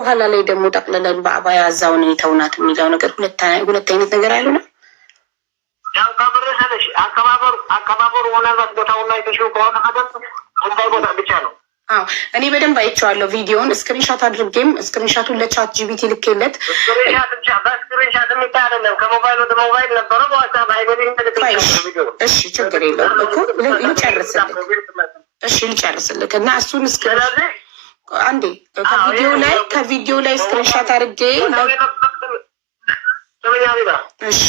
በኋላ ላይ ደግሞ ጠቅልለን በአባያ እዛው ነው የተውናት የሚለው ነገር ሁለት አይነት ነገር አይሉ ነው። ያው ከብረሰለሽ አከባበሩ ምናልባት ቦታውና የተሽው ከሆነ ነገር ጉዳይ ቦታ ብቻ ነው። አዎ እኔ በደንብ አይቼዋለሁ ቪዲዮውን ስክሪንሻት አድርጌም ስክሪንሻቱን ለቻት ጂቢቲ ልኬለት በስክሪንሻት የሚታይ አይደለም። ከሞባይል ወደ ሞባይል ነበረ በዋትስአፕ አይበሊኝ ቪዲዮ። እሺ ችግር የለውም እኮ ልጨርስልክ እና እሱን አንዴ ከቪዲዮ ላይ ስክሪንሻት አድርጌ እሺ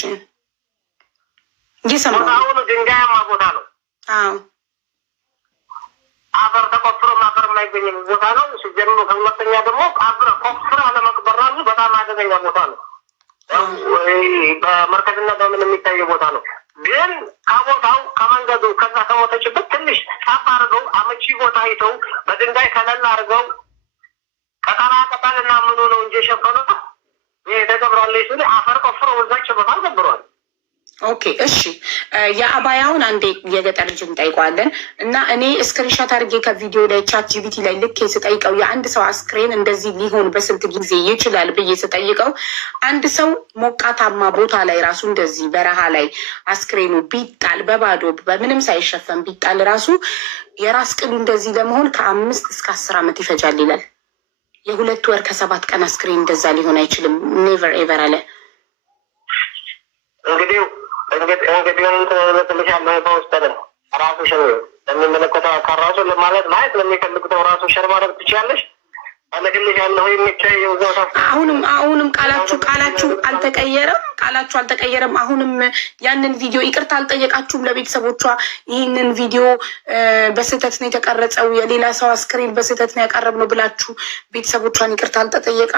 ቦታውን ድንጋያማ ቦታ ነው። አዎ አፈር ተቆፍሮ ማፈር የማይገኝ ቦታ ነው። ሲጀምሩ ከሁለተኛ ደግሞ ቆፍራ ለመቅበር ራሱ በጣም አደገኛ ቦታ ነው። በመርከዝና በምን የሚታየው ቦታ ነው። ግን ከቦታው ከመንገዱ ከዛ ከሞተችበት ትንሽ ሳፍ አድርገው አመቺ ቦታ አይተው በድንጋይ ከለል አድርገው ቅጠልና ምኑ ነው እንጂ የሸፈኑት ይሄ ተገብሯለች ሲሉ አፈር ቆፍሮ ወዛቸው ቦታ ገብሯል። ኦኬ እሺ፣ የአባያውን አንዴ የገጠር ልጅ እንጠይቀዋለን እና እኔ ስክሪንሻት አድርጌ ከቪዲዮ ላይ ቻት ጂቢቲ ላይ ልኬ ስጠይቀው የአንድ ሰው አስክሬን እንደዚህ ሊሆን በስንት ጊዜ ይችላል ብዬ ስጠይቀው አንድ ሰው ሞቃታማ ቦታ ላይ ራሱ እንደዚህ በረሃ ላይ አስክሬኑ ቢጣል በባዶ በምንም ሳይሸፈን ቢጣል ራሱ የራስ ቅሉ እንደዚህ ለመሆን ከ5 እስከ 10 ዓመት ይፈጃል ይላል። የ2 ወር ከ7 ቀን አስክሬን እንደዛ ሊሆን አይችልም። ኔቨር ኤቨር አለ። እንግዲህ ትንሽ ያለ በውስጥ ነው ራሱ ሸር የሚመለከተው ከራሱ ለማለት ማለት ለሚፈልጉት ራሱ ሸር ማድረግ ትችላለሽ። አለግልሽ ያለው የሚታየው አሁንም ቃላችሁ አልተቀየረም። አሁንም ያንን ቪዲዮ ይቅርታ አልጠየቃችሁም ለቤተሰቦቿ። ይህንን ቪዲዮ በስህተት ነው የተቀረጸው የሌላ ሰው አስክሬን በስህተት ነው ያቀረብነው ብላችሁ ቤተሰቦቿን ይቅርታ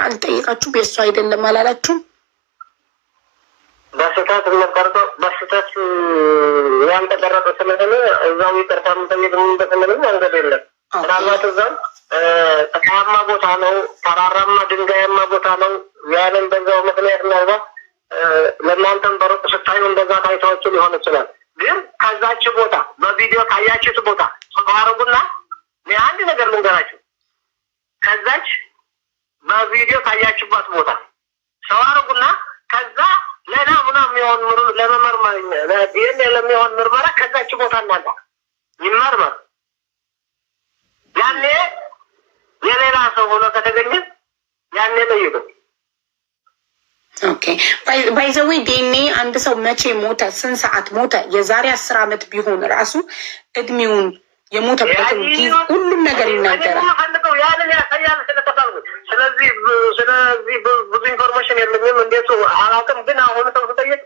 አልጠየቃችሁም? የእሱ አይደለም አላላችሁም? በስህተት ያልተቀረጠ ስለሆነ እዛው ይቅርታ የምንጠይቅበት ምንም መንገድ የለም። ምናልባት እዛም ጠቃማ ቦታ ነው፣ ተራራማ ድንጋያማ ቦታ ነው። ያንን በዛው ምክንያት ምናልባት ለእናንተም በሩቅ ስታዩ እንደዛ ታይታችሁ ሊሆን ይችላል። ግን ከዛች ቦታ በቪዲዮ ካያችሁት ቦታ አርጉና አንድ ነገር ልንገራችሁ። ከዛች በቪዲዮ ካያችሁባት ቦታ ሰው አርጉና ከዛ ለናሙና የሚሆን ለሚሆን ምርመራ ከዛች ቦታ እናንተ ይመርመር። ያኔ የሌላ ሰው ሆኖ ከተገኘ ያኔ ጠይቁ። ኦኬ ባይ ዘ ዌይ ዲኤንኤ አንድ ሰው መቼ ሞተ፣ ስንት ሰዓት ሞተ፣ የዛሬ 10 ዓመት ቢሆን ራሱ እድሜውን የሞተበትን ሁሉም ነገር ይናገራል። ያንን ያሳያል ስለተባሉ ስለዚህ ብዙ ኢንፎርሜሽን የለኝም። እንዴት አላውቅም። ግን አሁን ሰው ስጠይቅ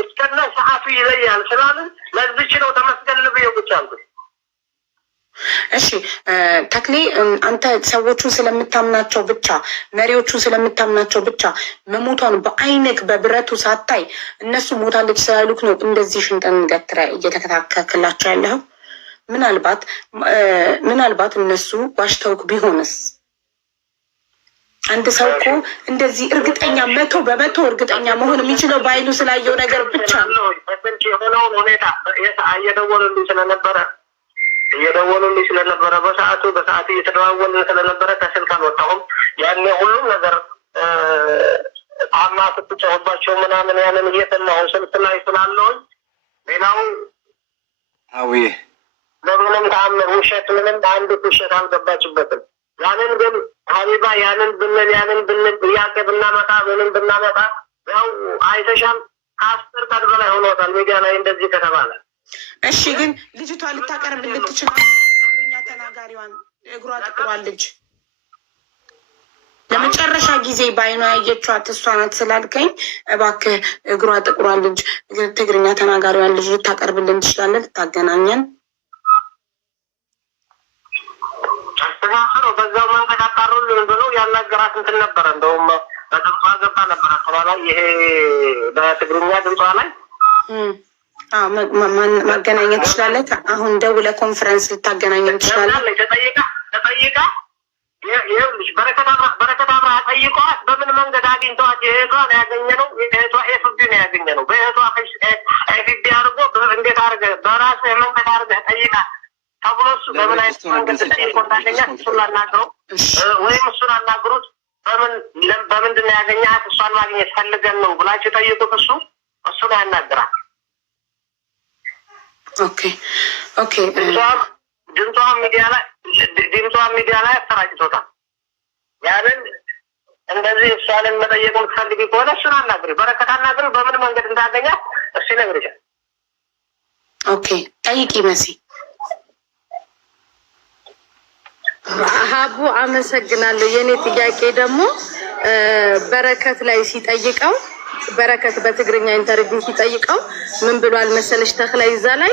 እስከነ ሰዓቱ ይለያል ስላሉ ለዚች ነው ተመስገን ልብዬ ቁጭ አልኩት። እሺ ተክሌ፣ አንተ ሰዎቹን ስለምታምናቸው ብቻ መሪዎቹን ስለምታምናቸው ብቻ መሞቷን በአይንክ በብረቱ ሳታይ እነሱ ሞታለች ስላሉክ ነው እንደዚህ ሽንጠን ገትረ እየተከታከላቸው ያለኸው? ምናልባት እነሱ ዋሽተውክ ቢሆንስ? አንድ ሰው እኮ እንደዚህ እርግጠኛ 100% እርግጠኛ መሆን የሚችለው በአይኑ ስላየው ነገር ብቻ ነው። የሆነውን ሁኔታ እየደወሉልኝ ስለነበረ በሰዓቱ እየተደዋወልን ስለነበረ ከስልክ አልወጣሁም። ያኔ ሁሉም ነገር አማ ስትጨሁባቸው ምናምን ያንን እየሰማሁ ስልክ ላይ ስላለሁኝ ሌላው በምንም ተአምር ውሸት ምንም አንድ ውሸት አልገባችበትም። ያንን ግን ሀቢባ ያንን ብንል ጥያቄ ብናመጣ ምንም ብናመጣ ያው አይተሻም 10 ቀን በላይ ሆኖታል ሚዲያ ላይ እንደዚህ ከተባለ። እሺ ግን ልጅቷ ልታቀርብልን ትችላል? ትግርኛ ተናጋሪዋን እግሯ ጥቁሯን ልጅ ለመጨረሻ ጊዜ በአይኗ ያየችዋት እሷ ናት ስላልከኝ እባክህ እግሯ ጥቁሯን ልጅ ትግርኛ ተናጋሪዋን ልጅ ልታቀርብልን ትችላለን? ልታገናኘን አስተካክለው በዛው መንገድ አጣሩልን ብለው ያናገራት እንትን ነበረ። እንደውም በድምጿ ገባ ነበረ ተባላ። ይሄ በትግርኛ ድምጿ ላይ ማገናኘት ትችላለህ? አሁን ደውለህ ኮንፈረንስ ልታገናኘን ትችላለህ? ተጠይቃ ይኸውልሽ በረከት አብርሃ ጠይቀዋት በምን መንገድ አግኝተዋት የእህቷን ያገኘነው የእህቷ ኤፍቢ ነው ያገኘነው። በእህቷ ኤፍቢ አድርጎ እንዴት አድርገህ በራስህ መንገድ አድርገህ ጠይቃ ተብሎ እሱ በምን አይነት መንገድ ተጠይቆ ታገኛት? እሱን ላናግረው ወይም እሱን አናግሩት በምንድን ነው ያገኘሃት? እሷን ማግኘት ፈልገን ነው ብላችሁ ጠይቁት። እሱን ያናግራል። ኦኬ ድምጿን ሚዲያ ላይ አሰራጭቶታል። ያንን እንደዚህ እሷንን መጠየቅ የምትፈልጊ ከሆነ እሱን አናግሪ፣ በረከት አናግሪ። በምን መንገድ እንዳገኛት እሱ ይነግርሻል። ኦኬ ጠይቂ መሲ። ሀቡ አመሰግናለሁ። የኔ ጥያቄ ደግሞ በረከት ላይ ሲጠይቀው በረከት በትግርኛ ኢንተርቪው ሲጠይቀው ምን ብሏል መሰለሽ? ተክላይ እዛ ላይ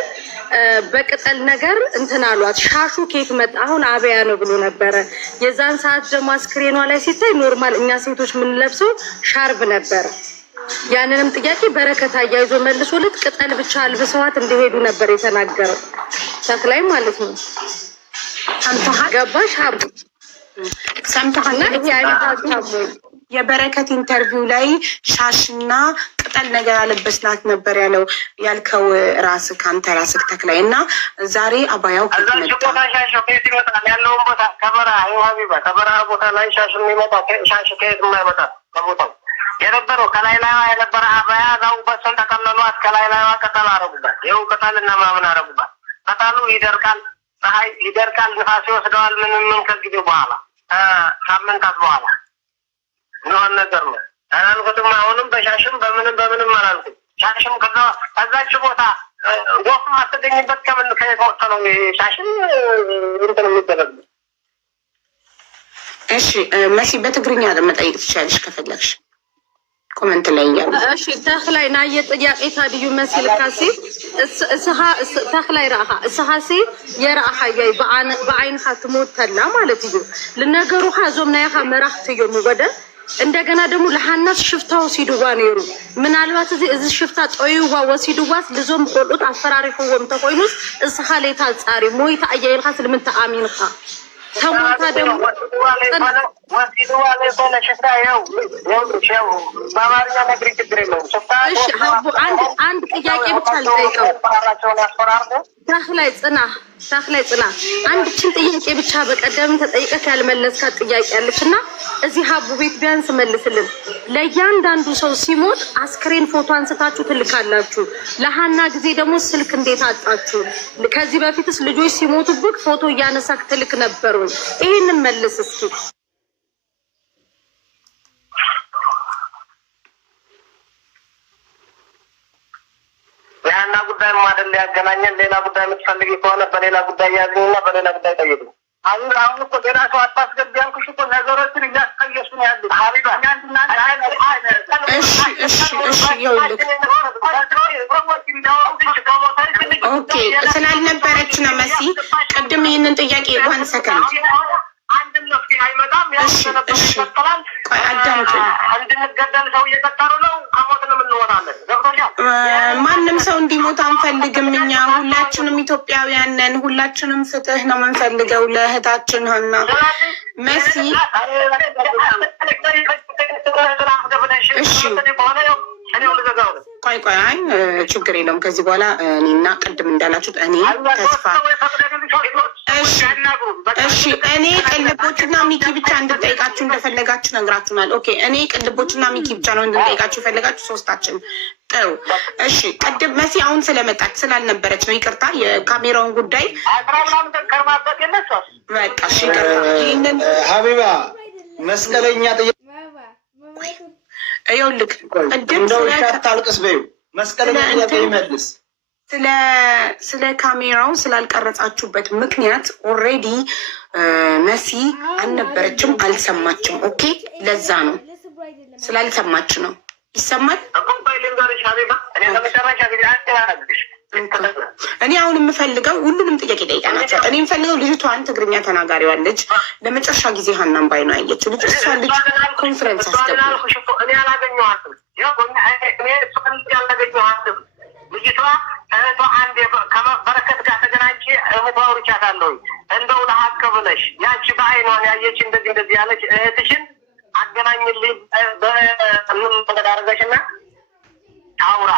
በቅጠል ነገር እንትን አሏት። ሻሹ ኬት መጣ? አሁን አበያ ነው ብሎ ነበረ። የዛን ሰዓት ደግሞ አስክሬኗ ላይ ሲታይ ኖርማል እኛ ሴቶች የምንለብሰው ሻርብ ነበረ። ያንንም ጥያቄ በረከት አያይዞ መልሶለት ቅጠል ብቻ አልብሰዋት እንደሄዱ ነበር የተናገረው ተክላይ ማለት ነው። ገባሽ ሀቡ? ሰምተሃል? የበረከት ኢንተርቪው ላይ ሻሽና ቅጠል ነገር አለበስናት ነበር ያልከው ራስህ ከአንተ ራስህ ተክላይ እና ዛሬ አባያው ያለውን ቦታ ከበረሃ ቦታ ላይ ሻሽ የሚመጣ ሻሽ ከየት የማይመጣ ከቦታው የነበረው ከላይ ላይ የነበረ አባያ ዛው በሰን ተቀለሏት። ከላይ ላይ ቅጠል አረጉባት። ይኸው ቅጠልና ማምን አረጉባት። ቅጠሉ ይደርቃል፣ ፀሐይ ይደርቃል፣ ንፋስ ይወስደዋል። ምን ከጊዜ በኋላ ሳምንታት በኋላ ኖን ነገር ነው አላልኩትም። አሁንም በሻሽም በምንም አላልኩም። ሻሽም ከዛች ቦታ ወፍ ማስተገኝበት ከምን ከየት ወጥቶ ነው ሻሽም እንትን የሚደረግ? እሺ መሲ በትግርኛ መጠየቅ ትችላለሽ ከፈለግሽ ኮመንት ላይ እያሉ። እሺ ተክላይ ናየ ጥያቄ ታድዩ መሲል ካሲ ተክላይ ረአኻ እስኻሲ የረአኻ ያይ በአይንኻ ትሞተላ ማለት እዩ ለነገሩ ዞም ናይኻ መራሕቲ እዮም ወደ እንደገና ደግሞ ለሐናስ ሽፍታው ሲዱዋ ነይሩ። ምናልባት እዚ ሽፍታ ጦይዋ ወሲዱዋስ ልዞም ቆልኡት አፈራሪሕዎም ተኮይኑስ እስኻ ሌታ ጻሪ ሞይታ አያይልኻ ስለምንተ አሚንኻ ተሞታ ደግሞ ወሲዱዋ ለሆነ ሽፍታ ይኸው በአማርኛ ነግሪ ችግር የለውም። እሺ ሀቡ አንድ ጥያቄ ብቻ ልጠይቀው። ተክላይ ጽና አንድችን ጥያቄ ብቻ በቀደም ተጠይቀህ ያልመለስካት ጥያቄ አለች እና እዚህ ሀቡ ቤት ቢያንስ መልስልን። ለእያንዳንዱ ሰው ሲሞት አስክሬን ፎቶ አንስታችሁ ትልካላችሁ። ለሀና ጊዜ ደግሞ ስልክ እንዴት አጣችሁ? ከዚህ በፊትስ ልጆች ሲሞቱብክ ፎቶ እያነሳክ ትልክ ነበሩ? ይህንን መልስ እስኪ። ያና ጉዳይ ማደል ያገናኘን። ሌላ ጉዳይ የምትፈልጊ ከሆነ በሌላ ጉዳይ ያዝኝና በሌላ ጉዳይ ጠይቁ። አሁን እኮ ሌላ ሰው አታስገቢ ያልኩሽ እኮ ነገሮችን እያስቀየሱ ነው ያሉት። ሀቢባ ኦኬ ስላልነበረች ነው መሲ ቅድም ይህንን ጥያቄ ዋን ሰከንድ አንድም መፍትሄ አይመጣም። ያስቀጥላል። እንድንገደል ሰው እየቀጠሩ ነው። ከሞትንም እንወጣለን። ገብቶሻል? ማንም ሰው እንዲሞት አንፈልግም። እኛ ሁላችንም ኢትዮጵያውያን ነን። ሁላችንም ፍትህ ነው የምንፈልገው ለእህታችን ሀና። መሲ እሺ ቆይ አይ ችግር የለውም። ከዚህ በኋላ እኔና ቅድም እንዳላችሁት እኔ ተስፋ እሺ እኔ ቅልቦችና ሚኪ ብቻ እንድጠይቃችሁ እንደፈለጋችሁ ነግራችሁናል። ኦኬ እኔ ቅልቦችና ሚኪ ብቻ ነው እንድጠይቃችሁ የፈለጋችሁ ሶስታችን። ጥሩ እሺ። ቅድም መሲ አሁን ስለመጣች ስላልነበረች ነው ይቅርታ። የካሜራውን ጉዳይ በቃ እሺ ይቅርታ። ይህንን ሀቢባ መስቀለኛ ይኸውልህ ቅድም ታልቅስ በይው መስቀለኛ ይመልስ ስለ ካሜራው ስላልቀረጻችሁበት ምክንያት ኦልሬዲ መሲ አልነበረችም፣ አልሰማችም። ኦኬ ለዛ ነው ስላልሰማች ነው። ይሰማል። እኔ አሁን የምፈልገው ሁሉንም ጥያቄ ጠይቃናቸው። እኔ የምፈልገው ልጅቷን ትግርኛ ተናጋሪዋለች ለመጨረሻ ጊዜ ሀናን ባይ ነው ያየችው ልጅ። እሷ ልጅ ኮንፈረንስ አስገቡ። ልጅቷ እህቷ አንድ በረከት ጋር ተገናኝቼ እህቷ አውርቻታለሁ። እንደው ለሀቅ ብለሽ ያቺ በአይኗን ያየች እንደዚህ ያለች እህትሽን አገናኝልኝ በምን አድርገሽና ታውራ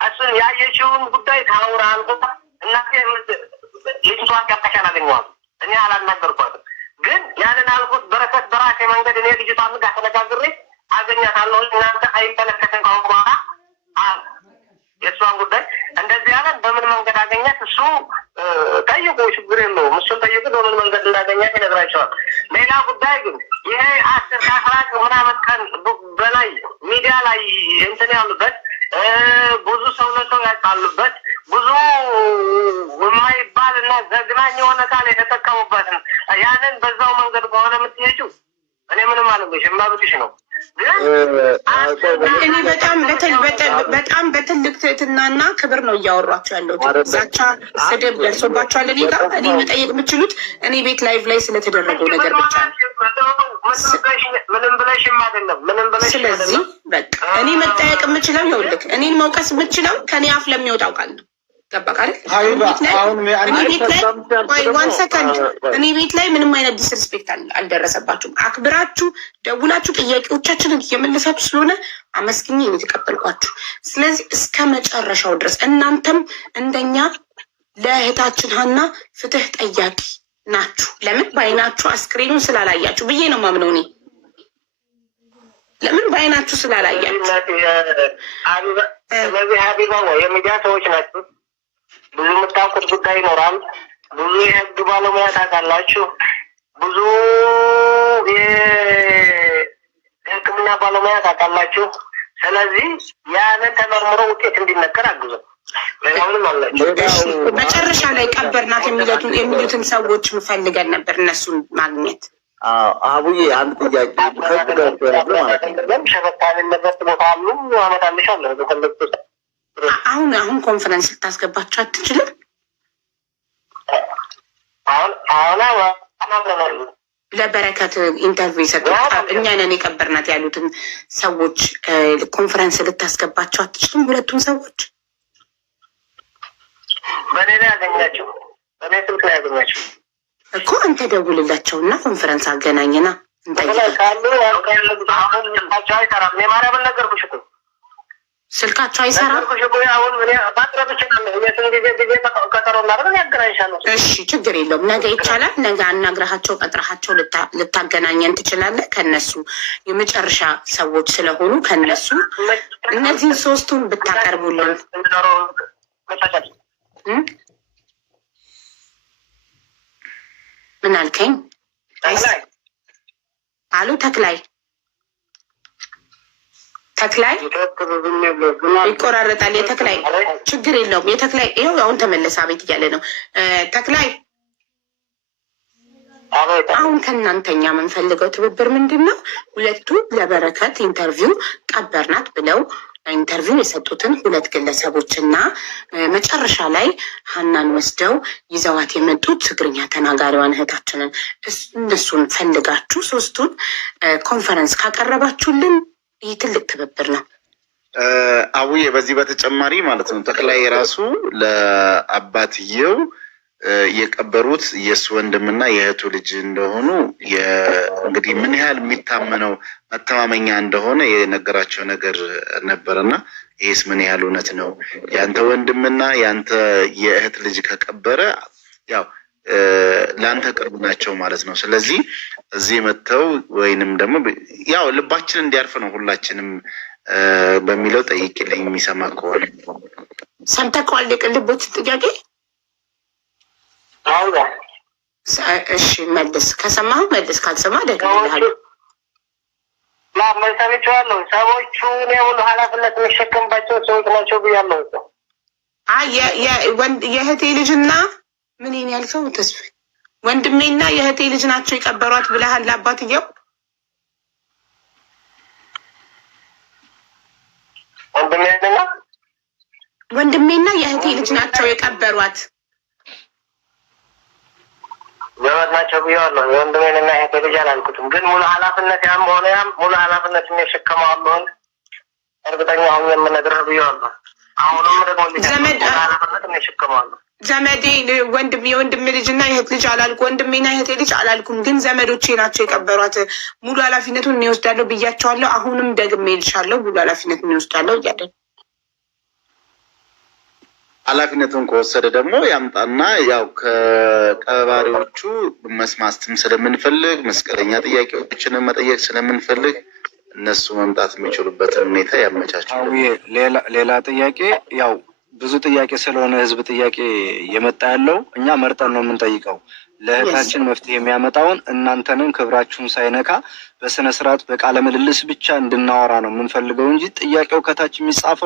እሱን ያየችውን ጉዳይ ታውራ አልኩት። እናቴ ልጅቷን ቀጥታ አላገኘኋትም። እኔ አላናገርኳትም። ግን ያንን አልኩት በረከት በራሴ መንገድ እኔ ልጅቷን ጋር ተነጋግሬ አገኛታለሁ። እናንተ አይመለከትም ካሁን በኋላ የእሷን ጉዳይ እንደዚህ ያለን በምን መንገድ አገኛት እሱ ጠይቁ፣ ችግር የለውም። እሱን ጠይቁ በምን መንገድ እንዳገኛት ይነግራቸዋል። ሌላ ጉዳይ ግን ይሄ 10 ምናምን ቀን በላይ ሚዲያ ላይ እንትን ያሉበት ብዙ ሰው ለሰው ያጣሉበት ብዙ የማይባል እና ዘግናኝ የሆነ ቃል የተጠቀሙበትን ያንን በዛው መንገድ በሆነ የምትሄጂው እኔ ምንም አልልሽም፣ መብትሽ ነው። እኔ በጣም በትልቅ ትህትናና ክብር ነው እያወሯቸው ያለው። ዛቻ ስድብ ደርሶባቸዋል። እኔ ጋር እኔ መጠየቅ የምችሉት እኔ ቤት ላይቭ ላይ ስለተደረገው ነገር ብቻ ነው። ስለዚህ በቃ እኔ መጠየቅ የምችለው ይኸውልህ፣ እኔን መውቀስ የምችለው ከኔ አፍ ለሚወጣው ቃል ነው። ገባህ አይደል? እኔ ቤት ላይ ምንም አይነት ዲስሪስፔክት አልደረሰባችሁም። አክብራችሁ ደውላችሁ ጥያቄዎቻችንን እየመለሳችሁ ስለሆነ አመስግኜ ነው የተቀበልኳችሁ። ስለዚህ እስከ መጨረሻው ድረስ እናንተም እንደኛ ለእህታችን ሀና ፍትህ ጠያቂ ናችሁ። ለምን በአይናችሁ አስክሬኑን ስላላያችሁ ብዬ ነው ማምነው እኔ። ለምን በአይናችሁ ስላላያችሁ። ስለዚህ ሀቢባ የሚዲያ ሰዎች ናቸው። ብዙ የምታውቁት ጉዳይ ይኖራል። ብዙ የህግ ባለሙያ ታውቃላችሁ። ብዙ የሕክምና ባለሙያ ታውቃላችሁ። ስለዚህ ያንን ተመርምሮ ውጤት እንዲነገር አግዙ። ሌላውንም አላችሁ። መጨረሻ ላይ ቀበርናት የሚሉትን ሰዎች ፈልገን ነበር እነሱን ማግኘት። አቡዬ አንድ ጥያቄ ሸፈታንነት ቦታ አሉ አመጣልሻለሁ በፈለግኩት። አሁን ኮንፈረንስ ልታስገባቸው አትችልም? ለበረከት ኢንተርቪው የሰጡት እኛ ነን የቀበርናት ያሉትን ሰዎች ኮንፈረንስ ልታስገባቸው አትችልም? ሁለቱም ሰዎች በሌላ ያገኛቸው በኔ ስልክ ላይ ያገኛቸው እኮ አንተ ደውልላቸው እና ኮንፈረንስ አገናኝና ስልካቸው አይሰራም። እሺ ችግር የለውም። ነገ ይቻላል። ነገ አናግረሃቸው ቀጥረሃቸው ልታገናኘን ትችላለህ። ከነሱ የመጨረሻ ሰዎች ስለሆኑ ከነሱ እነዚህን ሶስቱን ብታቀርቡልን። ምን አልከኝ? አሉ ተክላይ ይቆራረጣል። የተክላይ ችግር የለውም። የተክላይ ይኸው አሁን ተመለሰ። አቤት እያለ ነው ተክላይ። አሁን ከእናንተኛ የምንፈልገው ትብብር ምንድን ነው? ሁለቱ ለበረከት ኢንተርቪው ቀበርናት ብለው ኢንተርቪው የሰጡትን ሁለት ግለሰቦች እና መጨረሻ ላይ ሀናን ወስደው ይዘዋት የመጡት ትግርኛ ተናጋሪዋን እህታችንን እነሱን ፈልጋችሁ ሶስቱን ኮንፈረንስ ካቀረባችሁልን ይህ ትልቅ ትብብር ነው። አቡዬ በዚህ በተጨማሪ ማለት ነው ተክላይ ራሱ ለአባትየው የቀበሩት የእሱ ወንድምና የእህቱ ልጅ እንደሆኑ እንግዲህ ምን ያህል የሚታመነው መተማመኛ እንደሆነ የነገራቸው ነገር ነበርና ይህስ ምን ያህል እውነት ነው? ያንተ ወንድምና ያንተ የእህት ልጅ ከቀበረ ያው ለአንተ ቅርብ ናቸው ማለት ነው። ስለዚህ እዚህ መጥተው ወይንም ደግሞ ያው ልባችን እንዲያርፍ ነው ሁላችንም በሚለው ጠይቅልኝ። የሚሰማ ከሆነ ሰምተከዋል የቅልቦች ጥያቄ? እሺ መልስ። ከሰማሁ መልስ፣ ካልሰማ ደግሜልሃለሁ። ሰምቼዋለሁ። ሰዎቹ እኔ ሁሉ ኃላፊነት የሚሸከምባቸው ሰዎች ናቸው ብያለሁ። የእህቴ ልጅና ምን ያልከው ተስፋ ወንድሜና የእህቴ ልጅ ናቸው የቀበሯት ብለሃል ለአባትየው? ወንድሜና የእህቴ ልጅ ናቸው የቀበሯት ዘመድ ናቸው ብያለሁ። የወንድሜንና የእህቴ ልጅ አላልኩትም፣ ግን ሙሉ ኃላፊነት ያም ሆነ ያም ሙሉ ኃላፊነት የሚሸከመው አለሆን እርግጠኛ አሁን የምነግርህ ብያለሁ። አሁንም ደግሞ ኃላፊነት የሚሸከመዋለሁ ዘመዴ የወንድም ልጅና የእህት ልጅ አላልኩ፣ ወንድሜና የእህቴ ልጅ አላልኩም፣ ግን ዘመዶቼ ናቸው የቀበሯት። ሙሉ ኃላፊነቱን እኔ ወስዳለሁ ብያቸዋለሁ። አሁንም ደግሜ ልሻለሁ፣ ሙሉ ኃላፊነቱን እኔ ወስዳለሁ እያለን ኃላፊነቱን ከወሰደ ደግሞ ያምጣና ያው ከቀባሪዎቹ መስማትም ስለምንፈልግ መስቀለኛ ጥያቄዎችን መጠየቅ ስለምንፈልግ እነሱ መምጣት የሚችሉበትን ሁኔታ ያመቻቸው። ሌላ ጥያቄ ያው ብዙ ጥያቄ ስለሆነ ህዝብ ጥያቄ የመጣ ያለው እኛ መርጠን ነው የምንጠይቀው። ለእህታችን መፍትሄ የሚያመጣውን እናንተንም ክብራችሁን ሳይነካ በስነ ስርዓት በቃለ ምልልስ ብቻ እንድናወራ ነው የምንፈልገው እንጂ ጥያቄው ከታች የሚጻፈው